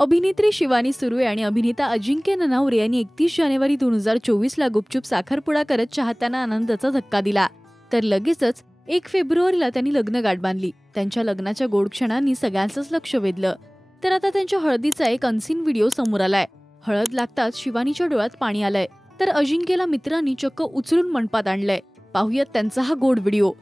अभिनेत्री शिवानी सुर्वे आणि अभिनेता अजिंक्य ननावरे यांनी 31 जानेवारी 2024 ला गुपचूप साखरपुडा करत चाहत्यांना आनंदाचा धक्का दिला. तर लगेचच 1 फेब्रुवारीला त्यांनी लग्नगाठ बांधली. त्यांच्या लग्नाच्या गोड क्षणांनी सगळ्यांचंच लक्ष वेधलं. तर आता त्यांच्या हळदीचा एक अनसीन व्हिडिओ समोर आलाय. हळद लागताच शिवानीच्या डोळ्यात पाणी आलंय. तर अजिंक्यला मित्रांनी चक्क उचलून मंडपात आणलंय. पाहूयात त्यांचा हा गोड व्हिडिओ.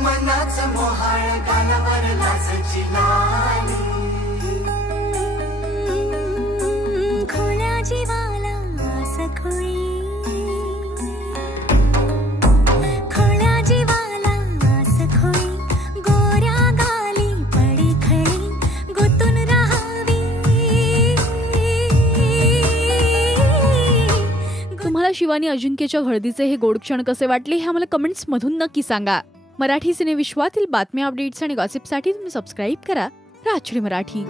मनाचं मोहाळ गालावर लाजची लाली खोल्या जीवाला सखोई खोल्या जीवाला सखोई गोऱ्या गाली पडी खळी गुतून राहावी. तुम्हाला शिवानी अजिंक्यच्या हळदीचे हे गोड क्षण कसे वाटले हे आम्हाला कमेंट्स मधून नक्की सांगा. मराठी सिनेविश्वातील बातम्या, अपडेट्स आणि गॉसिपसाठी तुम्ही सबस्क्राईब करा राजश्री मराठी.